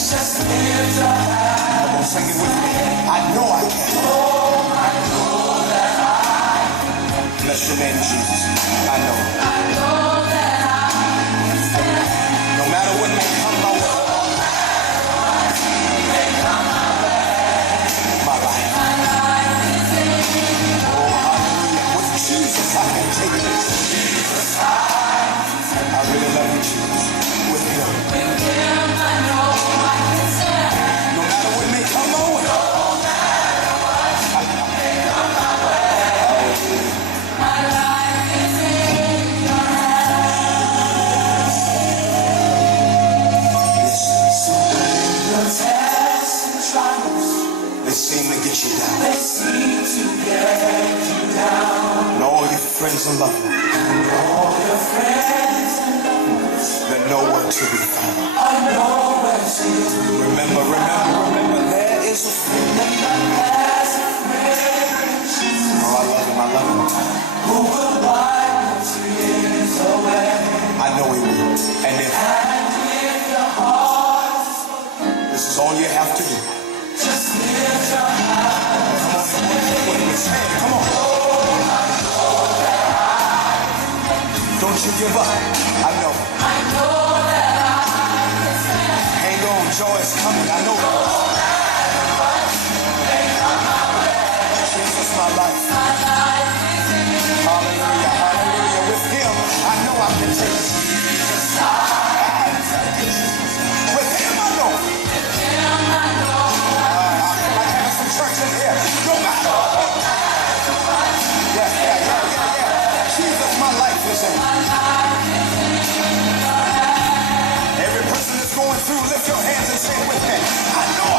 Just lift up. Come on, sing it with me. I know I can. Oh, I know that I. Bless your name, Jesus. I know. I know that I can stand. No matter what may come my way. No matter what may come my way. My life. My life is in your hands. Oh, hallelujah. With Jesus, I can take it. Jesus, I really love you, Jesus. With him. With him, I know I can stand. No matter what may come my way. No matter what may come my way. My life is in your hands. Listen. Your tests and trials, they seem to get you down. They seem to get you down. And all your friends and loved ones. And all your friends and loved ones. They're nowhere to be found. I know where to be. Remember, there is a friend. There's a friend. Oh, I love him. Who will wipe your tears away? I know he will. And if your heart is broken, this is all you have to do. Just lift your hands. Come on, come on. Oh, I know that I. Don't you give up. I know. I know that I can stand. Hang on, joy is coming. I know. No matter what may come my way. Jesus, my life. My life is in your hands. Hallelujah, hallelujah. With him, I know I can take it. Jesus, I can take it. With him, I know. With him, I know. I feel like having some church in here. No matter what. Yeah. Jesus, my life is in. Every person that's going through, lift your hands and say it with me. I know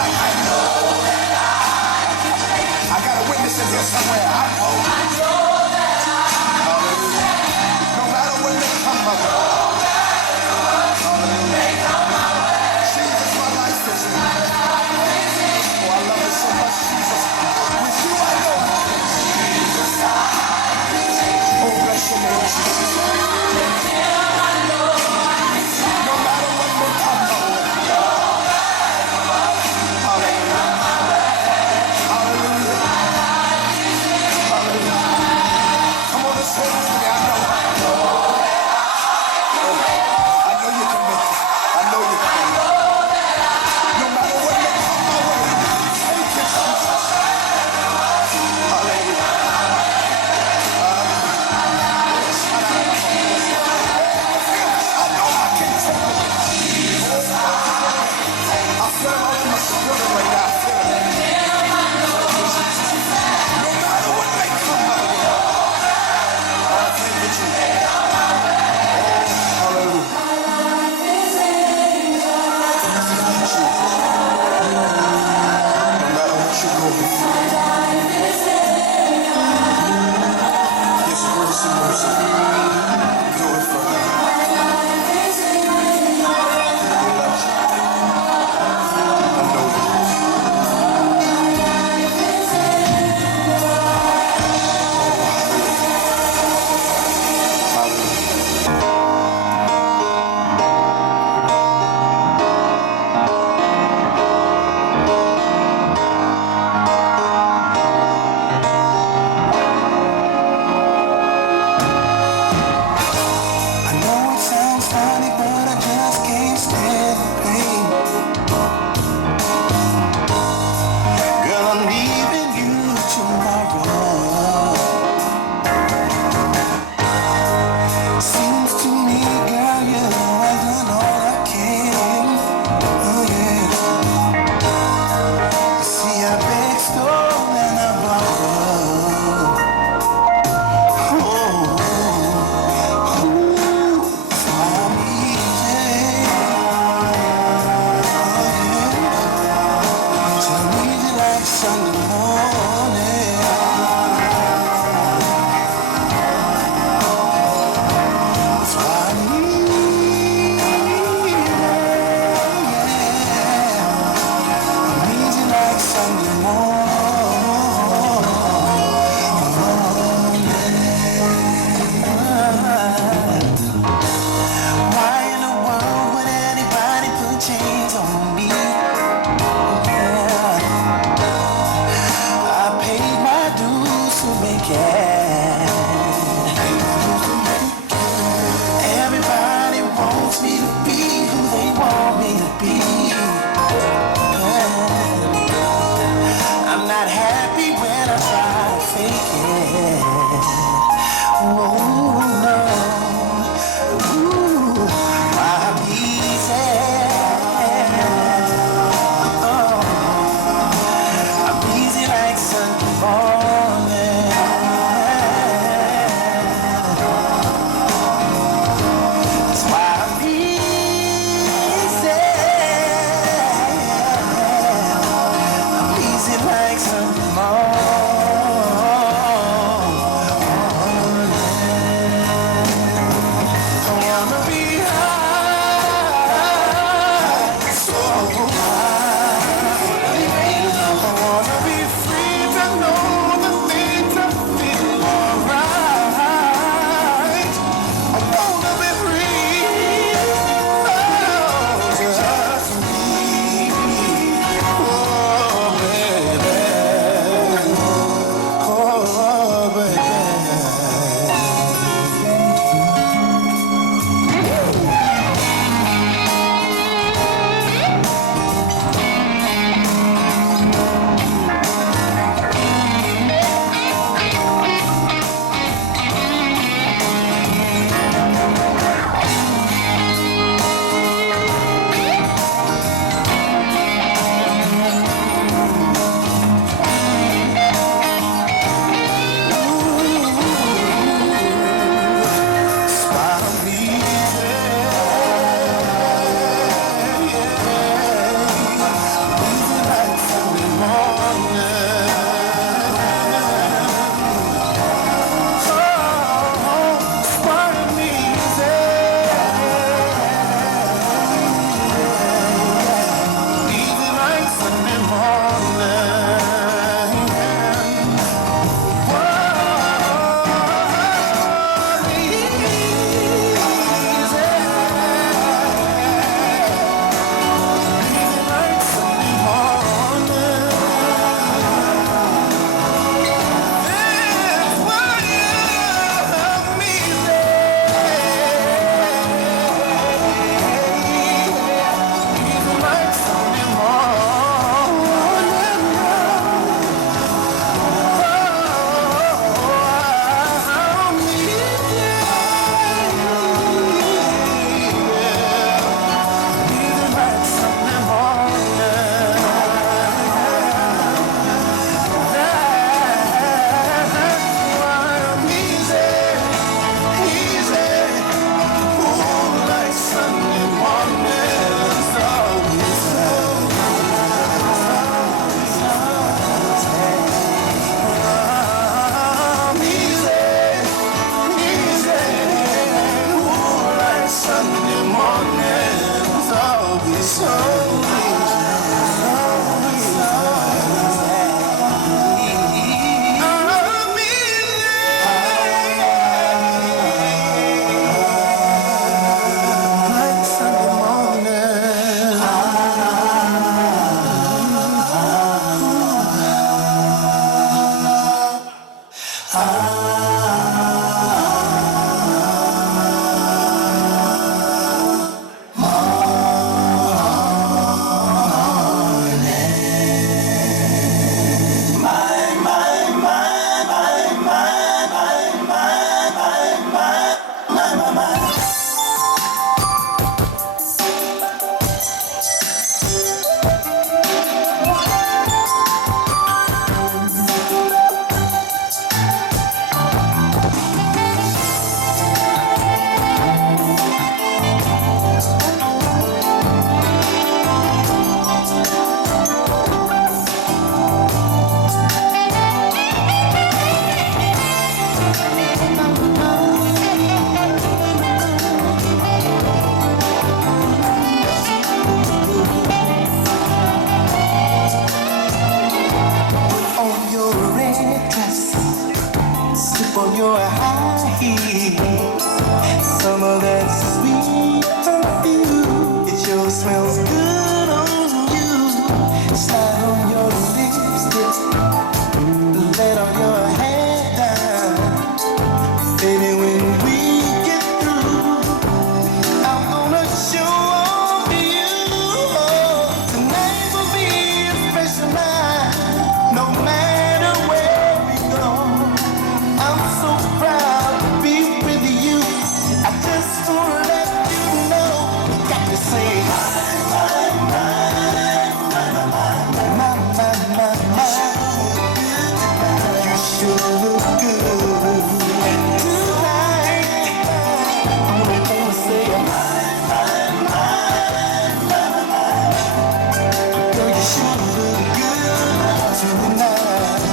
sure look good tonight.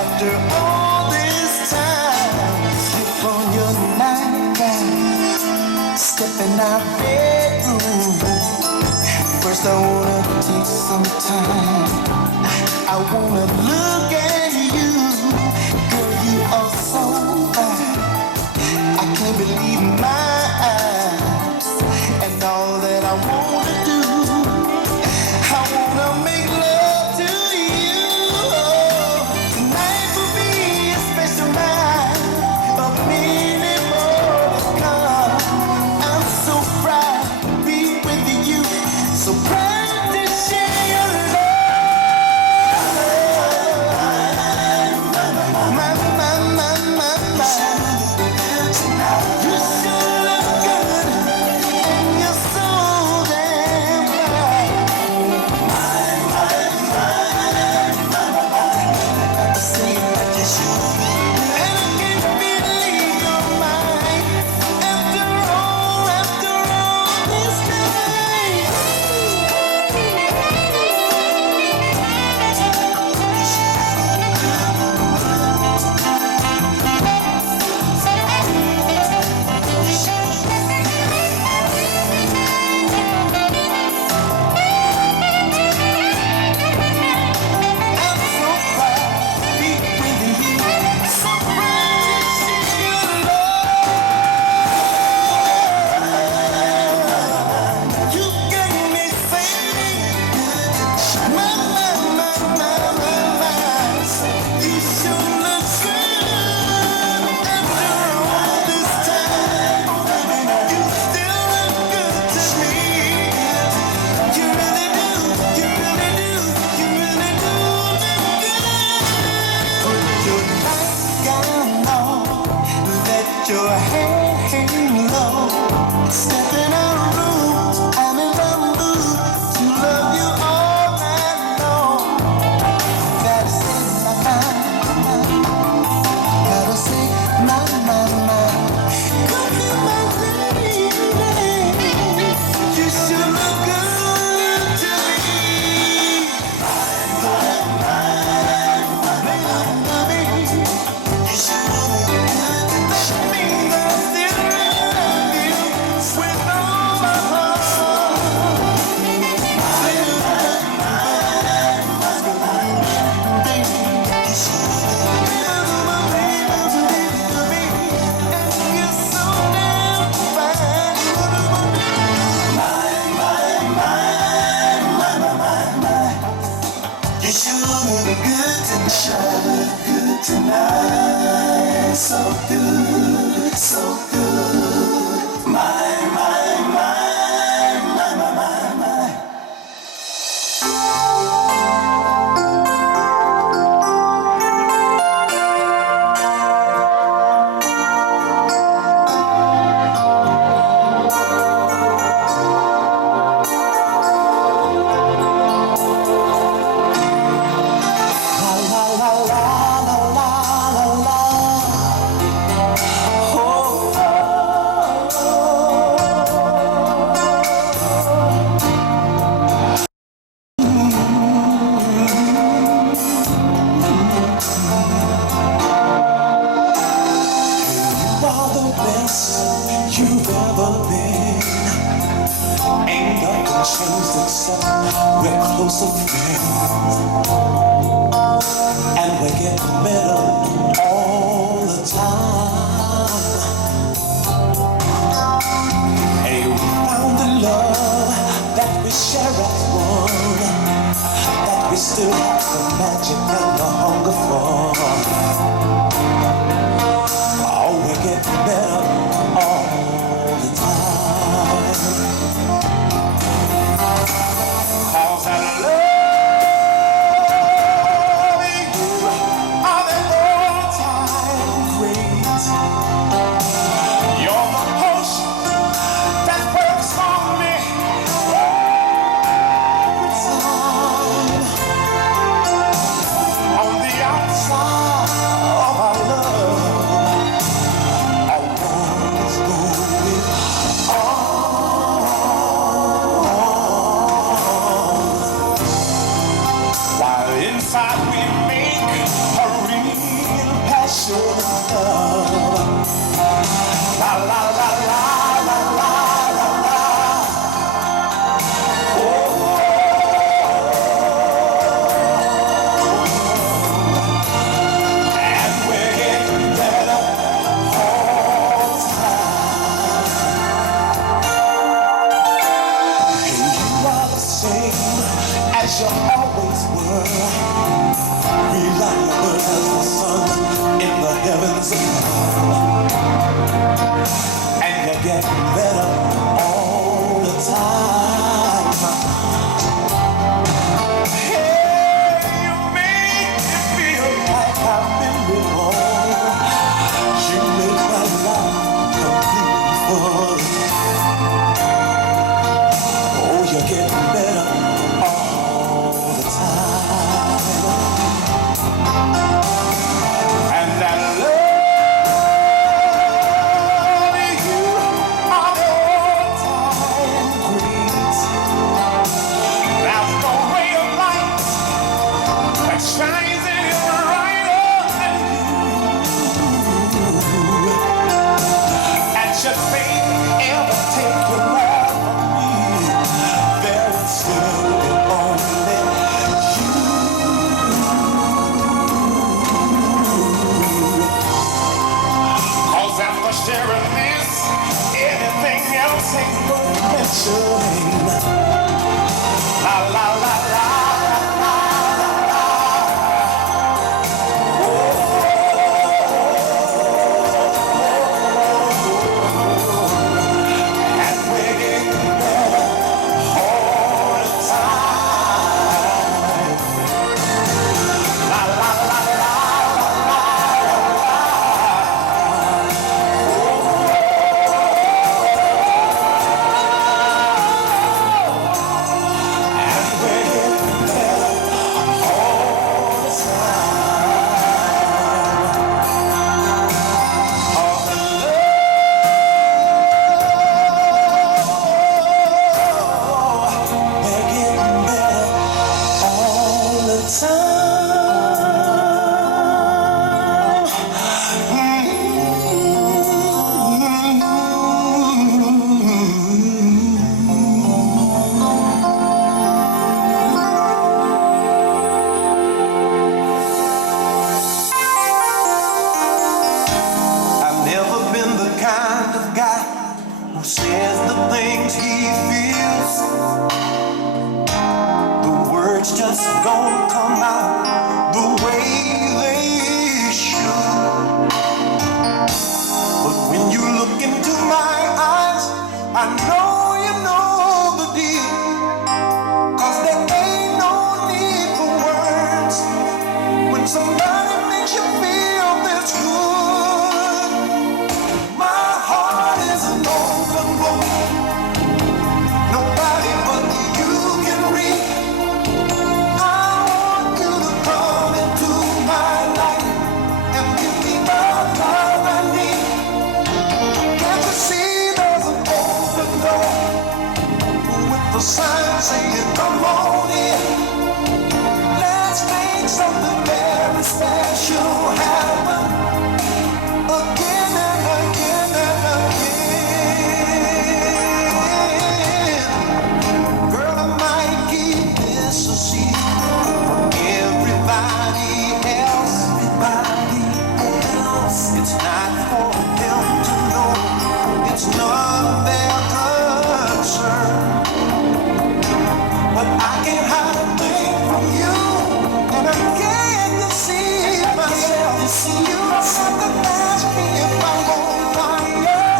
After all this time, slip on your nightgown, stepping out bedroom. First I wanna take some time. I wanna look at you, girl, you are so fine. I can't believe my eyes, and all that I wanna do, I wanna make love to you. Tonight will be a special night, of many more to come. I'm so proud to be with you, so proud to share your love. You sure look good, and you're so damn right. Say that you should, and I can't believe you're mine. After all this time. I'm so proud to be with you, so proud to share your love. You got me saying, my, you sure look good. After all this time, you still look good to me. You really do, you really do, you really do look good. Put your nightgown on, let your hair hang low. Step in our room, I'm in the mood to love you all night long. Gotta say my mind, gotta say my mind. Come here, my lady, you sure look good to me. You sure look good. That means I still love you with all my heart. Baby, you sure look good, my baby, to me, and you're so damn fine. You sure look good tonight, sure look good tonight. So good, so good. My. La la la la la la la la. Oh, you are the best you've ever been. Ain't nothing changed except we're closer friends, and we're getting better all the time. Hey, we found the love that we share as one, that we still have the magic and the hunger for. Oh, we're getting better all the time. 'Cause I love you all the time great. You're the potion that works for me every time. On the outside, inside we make a real passion love. La la la la la la la la. And we're getting better all the time. And you are the same as you always were, reliable as the sun in the heavens above. And you're getting better all the time. Hey, you make me feel like I've been before. You make my life completely full. Oh, you're getting better all the time. And I love you all the time, great. There's no ray of light that shines any brighter than you. And should fate ever take your love from me, there would still be only you. 'Cause after sharing this, anything else ain't worth mentioning. La la la la la la la. And we're getting better all the time. La la la la la la la. And we're getting better all the time. All the love, we're getting better all the I've never been the kind of guy who says the things he feels. The words just don't come out the way they should. But when you look into my eyes, I know you know the deal. 'Cause there ain't no need for words when somebody makes you feel this good. My heart is an open book. Nobody but you can read. I want you to come into my life and give me the love I need. Can't you see there's an open door with the sign saying come on in? Let's make something very special happen again and again and again. Girl, I might keep this a secret from everybody else. It's not for them to know. It's not their concern. But I can't hide a thing from you, and I can't deceive myself. You have to ask me if I'm on fire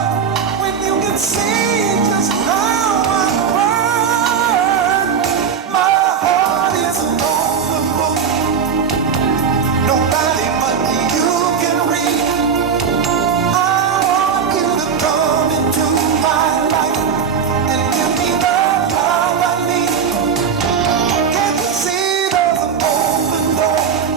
when you can see just how I burn. My heart is an open book. Nobody but you can read. I want you to come into my life and give me the love I need. Can't you see there's an open door?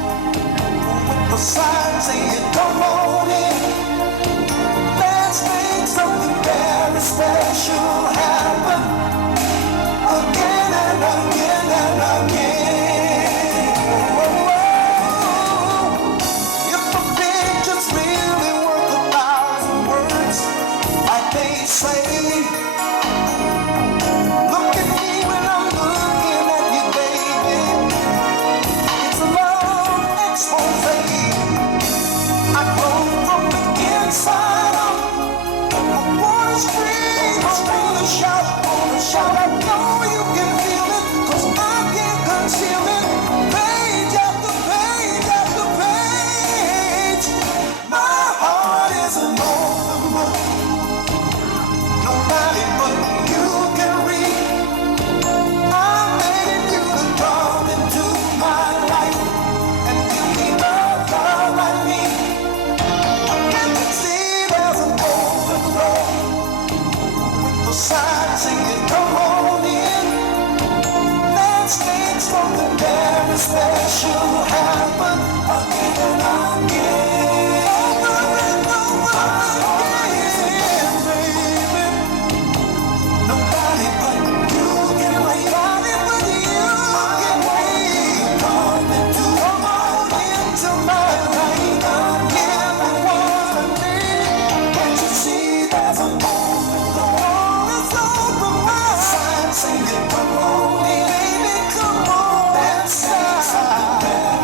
special happen again and again. Over and again, baby. Nobody but you can make nobody but you can make come into my life. Give me what I need. Can't you see there's an open door? It's open wide. Sign saying come on in, baby, come on inside.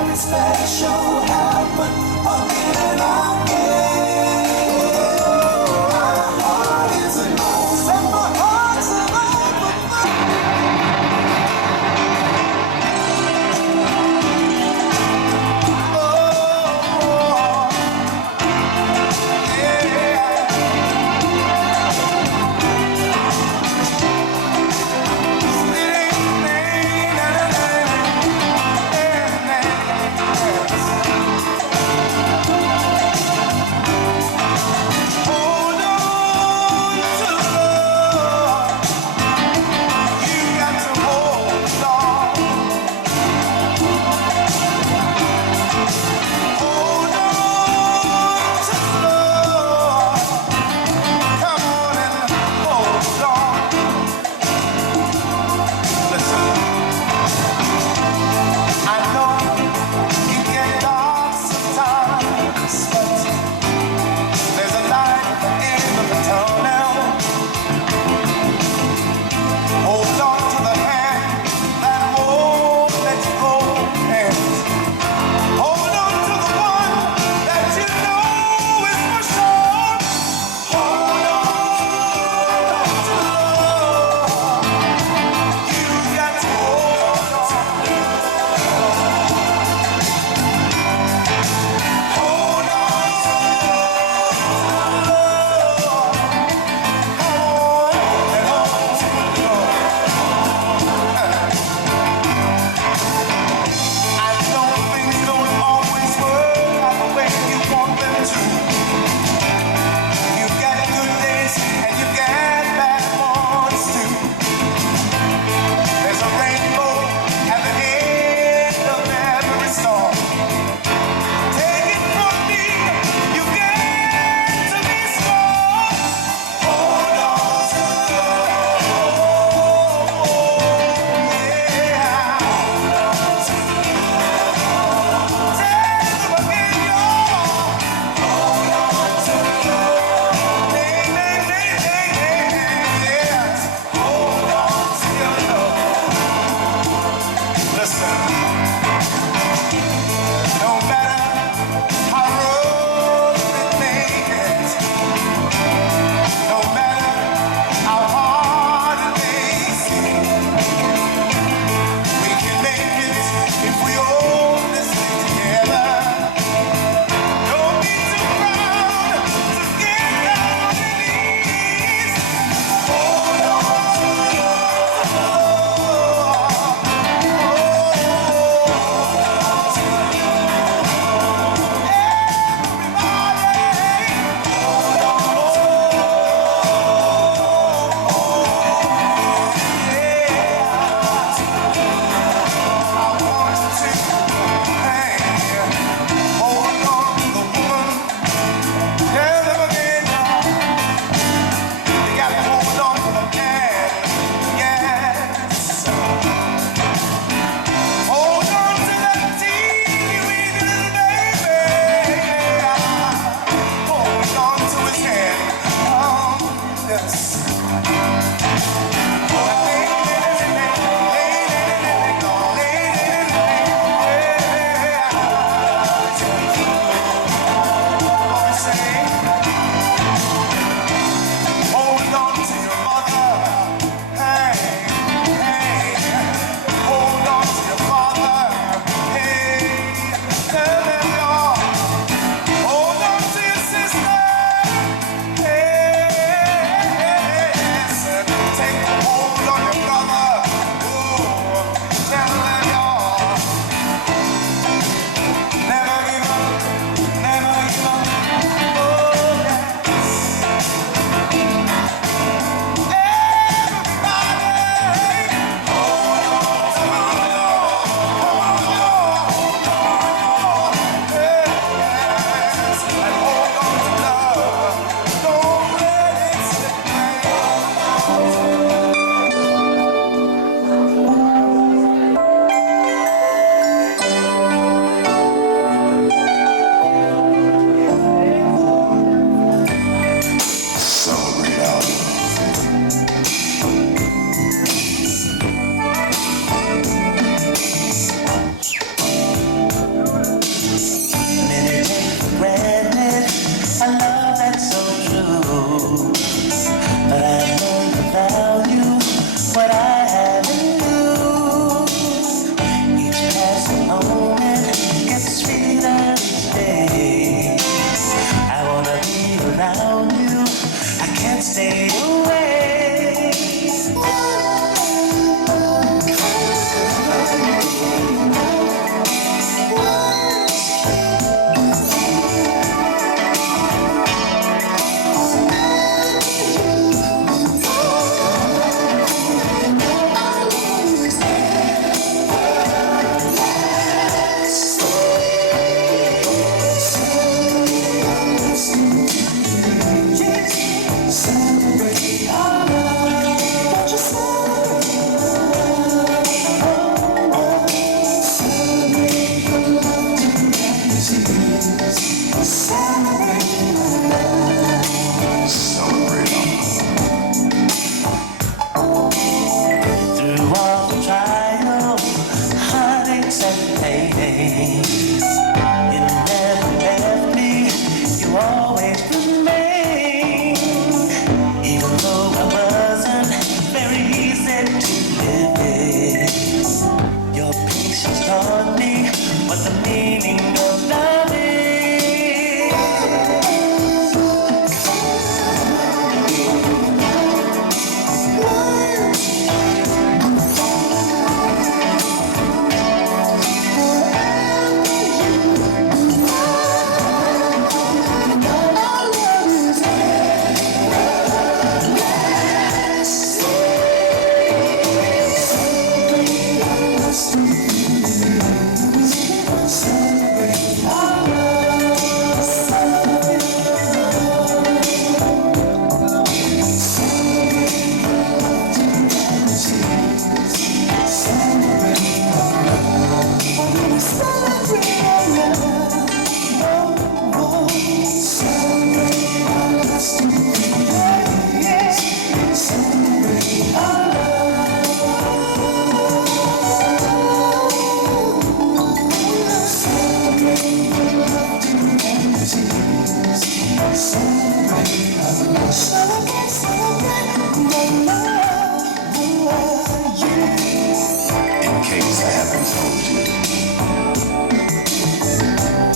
case I haven't told you,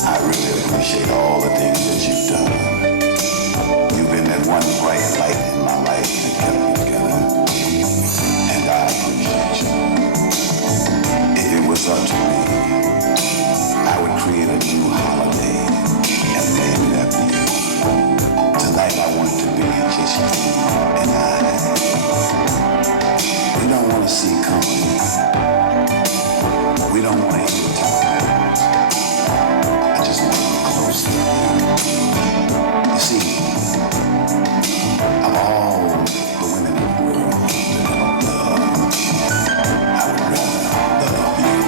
I really appreciate all the things that you've done. You've been that one bright light in my life that kept me together. And I appreciate you. If it was up to me, I would create a new holiday and name it after you. Tonight I want it to be just you and I. We don't want to see company. We don't want to hear talk. I just want to be close to you. You see, of all the women in the world that I love, I would rather love you.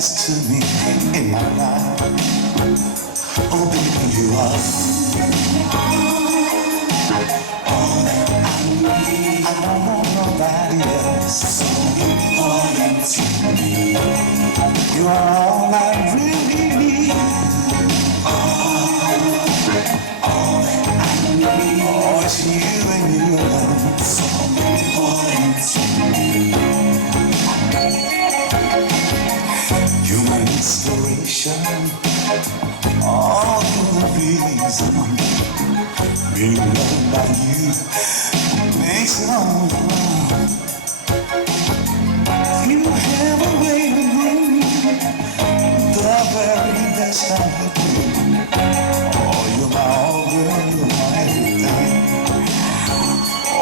matters to me in my life. Oh, baby, you are all that I need. I don't want nobody else. So important to me. You are all I really need. All that I need. Oh, it's you and you alone. So important to me. You're my inspiration. All the reason being loved by you makes it all wrong. You have a way to bring me the very best I could do. Oh, you're my all, girl, you're my everything.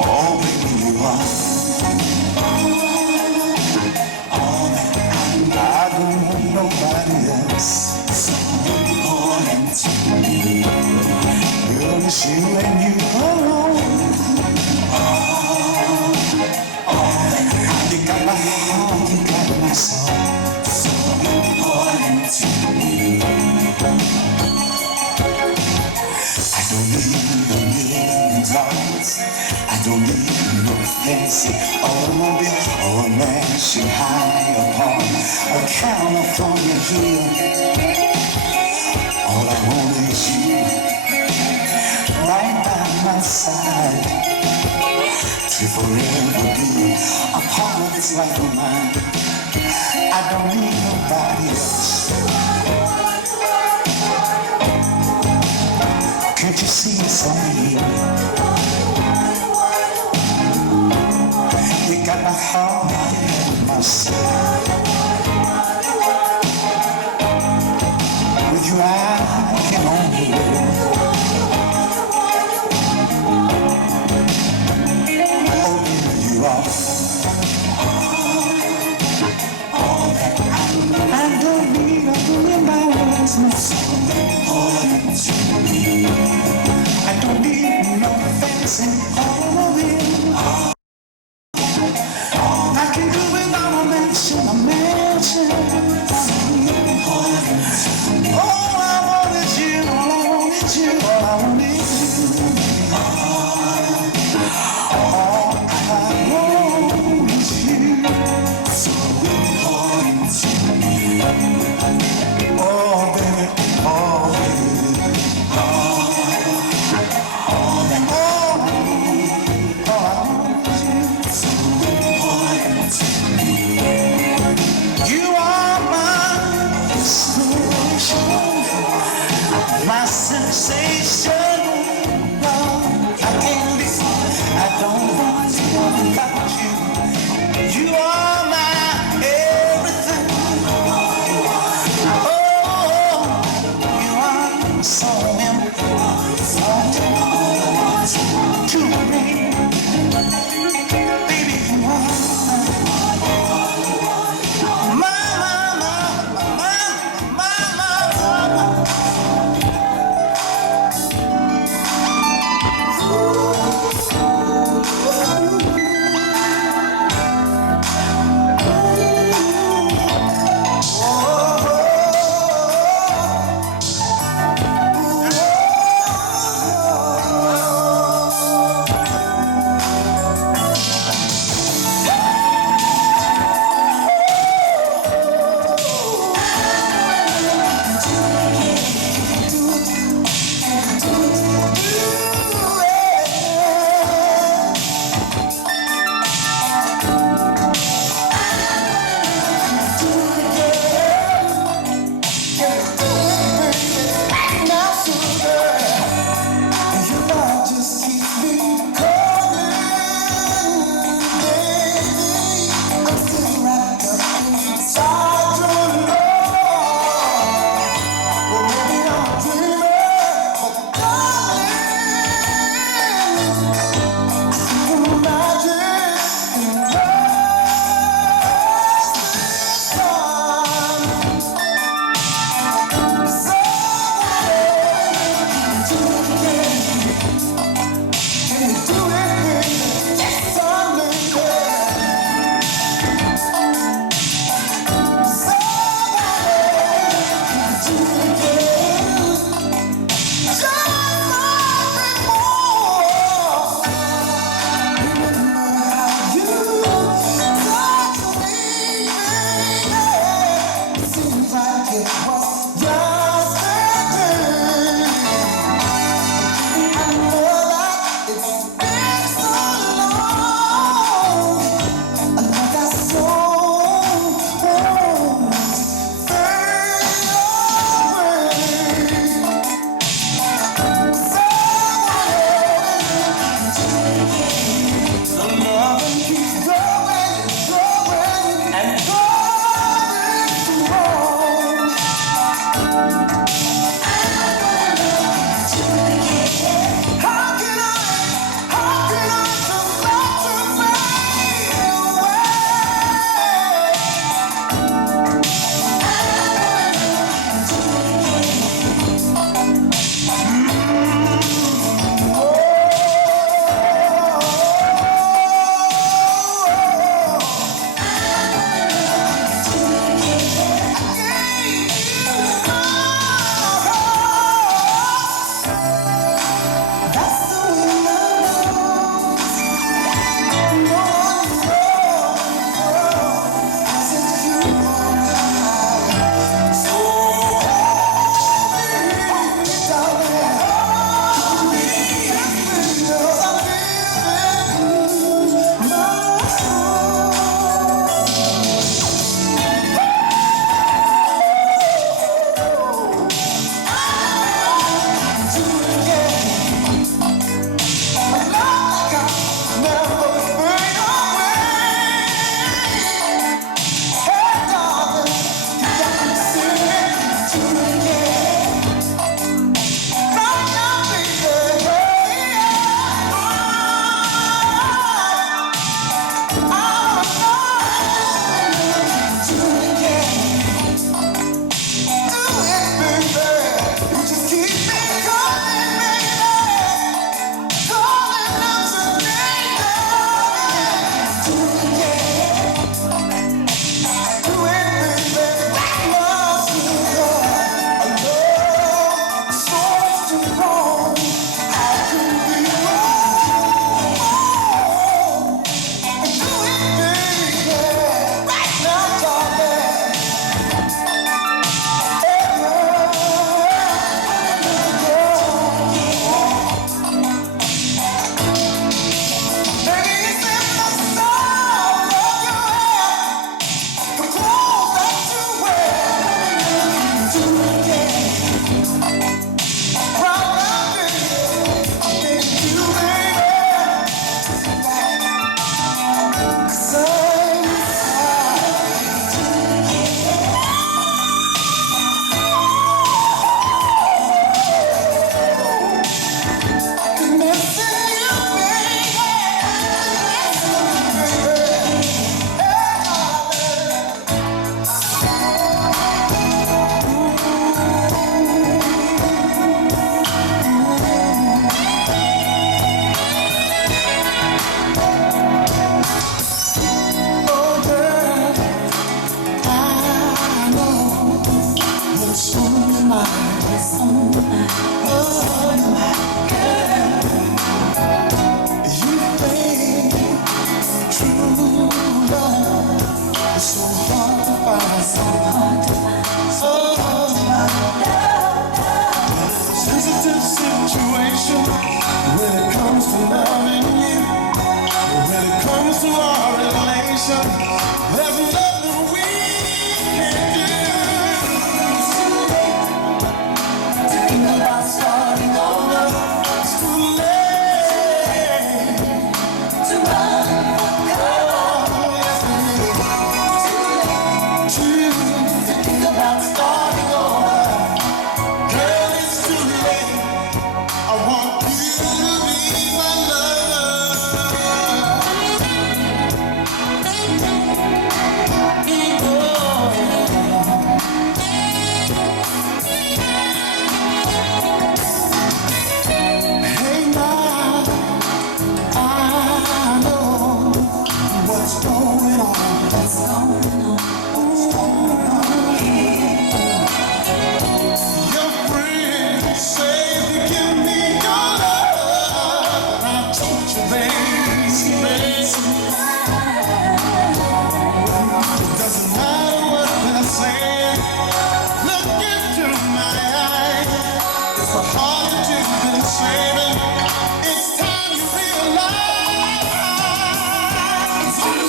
Oh, baby, you are all that I don't want nobody else. Girl, it's you and you alone. You got my heart, you got my soul. So important to me. I don't need $1 million. I don't need no fancy automobile or a mansion high upon a California hill. All I want is you, right by my side, to forever be a part of this life of mine. I don't need nobody else. Can't you see it's only you? You got my heart and my soul. With you I can only live. Oh, baby, you are all that I don't need $1 million. So important to me. I don't need no fancy automobile. I can do without a mansion, a mansion. All I want is you, all I want is you, all I want is you. All I want is you. So important to me. Oh, baby. Sensitive situation when it comes to loving you. When it comes to our relation, there's nothing we can do. It's too late to think about starting over. It's too late to run. Too late to think about starting over. Girl, it's too late. I want you to be my lover. Hey now, I know what's going on. Your friends say you give me your love. I told you, baby, it doesn't matter what they're saying. Look into my eyes. It's the heart that you've been saving. It's time you realize it's too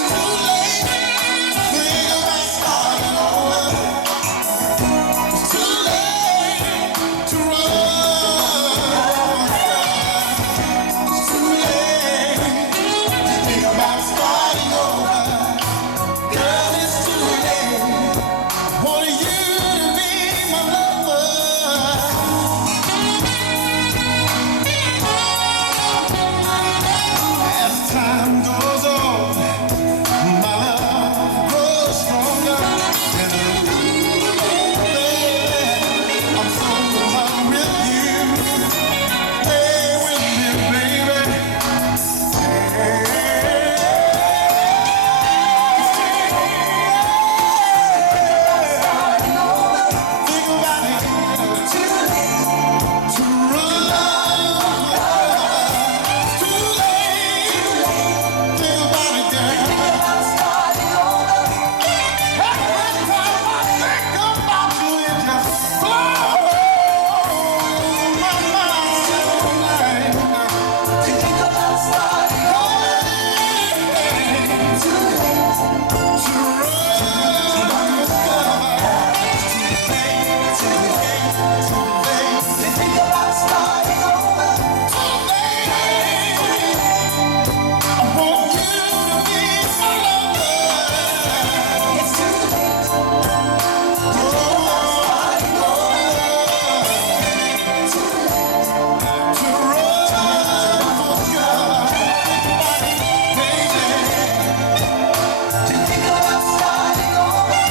late. Think about starting over. It's too late to run. It's too late to think about starting over. Girl, it's too late. Want you to be my lover. As time goes on, my love grows stronger. And I'm so in love with you. Stay with me, baby. Think about it. Too late to run. Too late. Think about it, girl. Every time I think about you, it just blows my mind tonight. Think about starting over. Too late to run. Too late to think about starting over. Too late. I want you to be my lover. It's too late to think about starting over. Too late to run, girl. Baby, to think about starting over.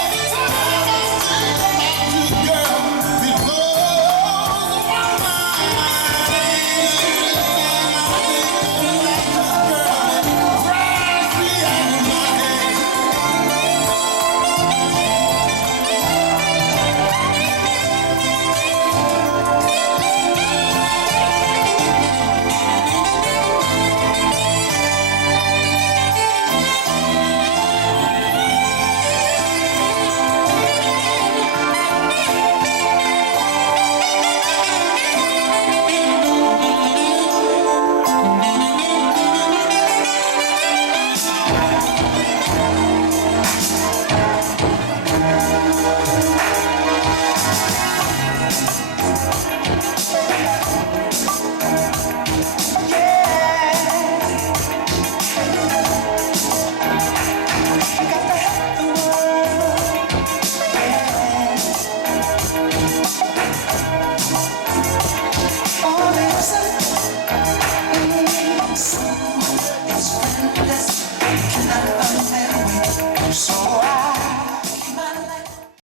Every time I think about you, girl, it blows my mind. Drives me out of my head. It's friendless, cannot